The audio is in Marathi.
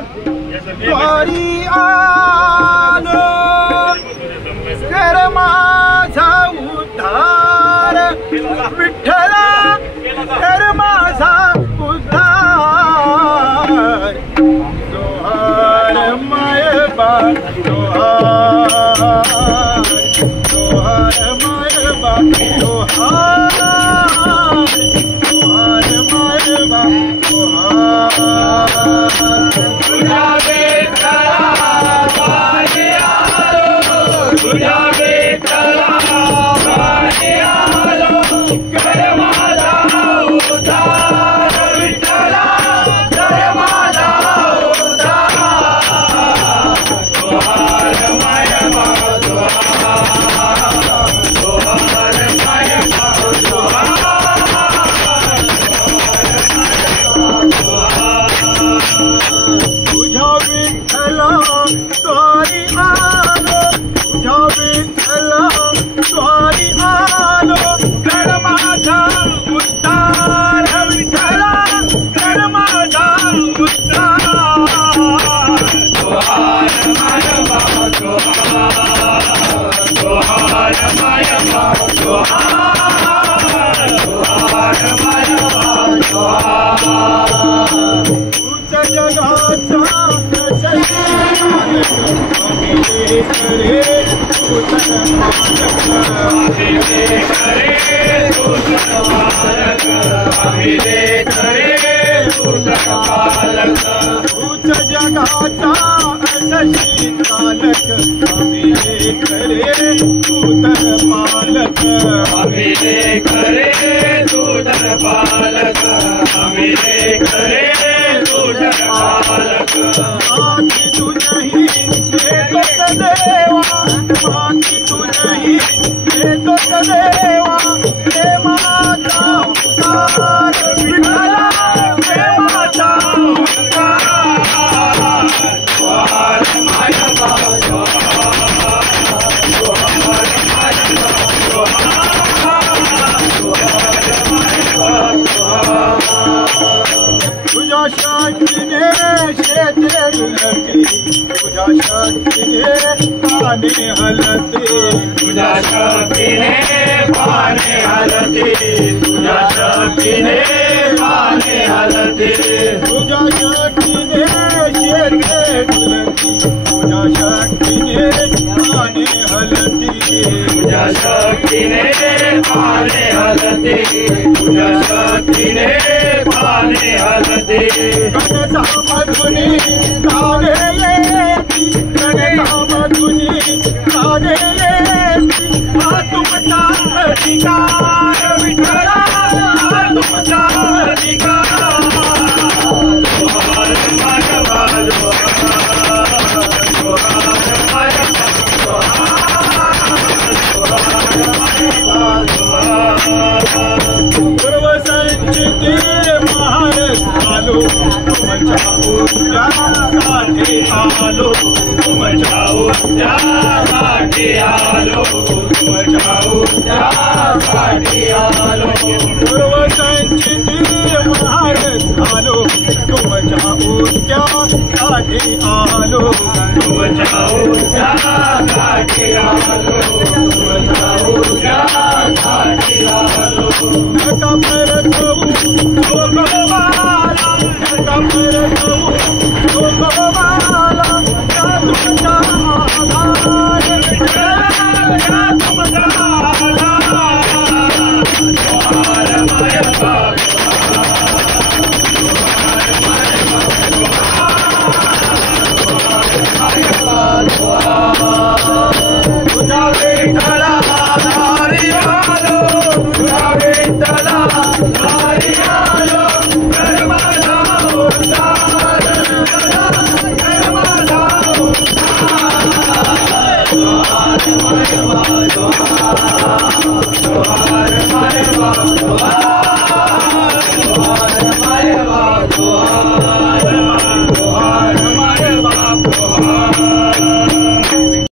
द्वारी आलो कर माझा उद्धार विठ्ठला कर माझा उद्धार जोहार माय बा जोहार जोहार माय बा जोहार जोहार माय बा जोहार तुझ्या विठ्ठला पायी आलो तुझ्या विठ्ठला पायी आलो कर माझा उद्धार विठ्ठला कर माझा उद्धार जोहार माय बा जोहार जोहार माय बा तुझ्या विठ्ठला द्वारी आलो तुझ्या विठ्ठला द्वारी आलो कर माझा उद्धार विठ्ठला कर माझा उद्धार जोहार माय बा जोहार जोहार माय बा जोहार जोहार माय बा जोहार जगाचा करे उच्च जगाचा शीतालक अभिले करे उतर पालक अभिले करे उतर पालक अभिले करे बाकी तू नहीं ये तो सदैवा बाकी तू नहीं ये तो सदैवा प्रेमाचा उद्धार विठ्ठला प्रेमाचा उद्धार जोहार माय बा जोहार जोहार माय बा जोहार माय बा तुझ्या शक्तीने शेते डुलते तुझ्या शक्तीने पाने हलते तुझ्या शक्तीने पाने हलते तुझ्या शक्तीने पाने हलते तुझ्या शक्तीने शेते डुलते तुझ्या शक्तीने पाने हलते तुझ्या शक्तीने पाने हलते तुझ्या शक्तीने पाने हलते गणेशामधुनी गाणे येती गणेशामधुनी गाणे येती हा तुमचा अधिकार विठ्ठला हा तुमचा अधिकार जोहार माय बा जोहार जोहार माय बा जोहार पूर्व संचिती महाराज आलो तुमच्या उद्यासाठी आलो तुमच्या उद्यासाठी आलो तुमच्या उद्यासाठी आलो पूर्व संचिती महाराज आलो तुमच्या उद्यासाठी आलो तुमच्या उद्यासाठी आलो तुमच्या उद्यासाठी आलो नका परत भगवाला नका परत